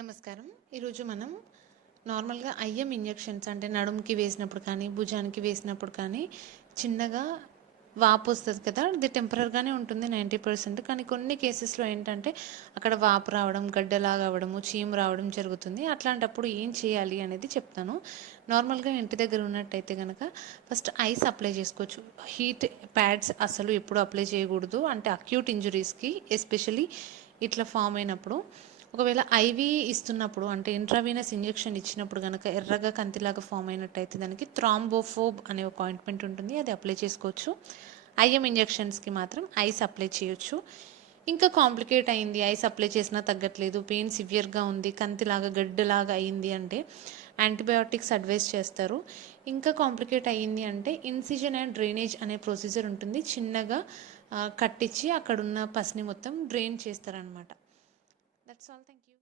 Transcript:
నమస్కారం. ఈరోజు మనం నార్మల్గా ఐఎం ఇంజెక్షన్స్ అంటే నడుముకి వేసినప్పుడు కానీ భుజానికి వేసినప్పుడు కానీ చిన్నగా వాపు వస్తుంది కదా అది టెంపరీగానే ఉంటుంది నైంటీ పర్సెంట్. కానీ కొన్ని కేసెస్లో ఏంటంటే అక్కడ వాపు రావడం గడ్డలాగా అవ్వడము చీము రావడం జరుగుతుంది. అట్లాంటప్పుడు ఏం చేయాలి అనేది చెప్తాను. నార్మల్గా ఇంటి దగ్గర ఉన్నట్టయితే కనుక ఫస్ట్ ఐస్ అప్లై చేసుకోవచ్చు. హీట్ ప్యాడ్స్ అసలు ఎప్పుడు అప్లై చేయకూడదు. అంటే అక్యూట్ ఇంజురీస్కి ఎస్పెషలీ ఇట్లా ఫామ్ అయినప్పుడు ఒకవేళ ఐవి ఇస్తున్నప్పుడు అంటే ఇంట్రావీనస్ ఇంజెక్షన్ ఇచ్చినప్పుడు కనుక ఎర్రగా కంతిలాగా ఫామ్ అయినట్టయితే దానికి థ్రాంబోఫోబ్ అనే ఒక ఆయింట్మెంట్ ఉంటుంది. అది అప్లై చేసుకోవచ్చు. ఐఎం ఇంజెక్షన్స్కి మాత్రం ఐస్ అప్లై చేయొచ్చు. ఇంకా కాంప్లికేట్ అయింది. ఐస్ అప్లై చేసినా తగ్గట్లేదు. పెయిన్ సివియర్గా ఉంది. కంతిలాగా గడ్డలాగా అయింది అంటే యాంటీబయాటిక్స్ అడ్వైస్ చేస్తారు. ఇంకా కాంప్లికేట్ అయ్యింది అంటే ఇన్సిజన్ అండ్ డ్రైనేజ్ అనే ప్రొసీజర్ ఉంటుంది. చిన్నగా కట్టించి అక్కడున్న పసిని మొత్తం డ్రైన్ చేస్తారనమాట That's all. Thank you.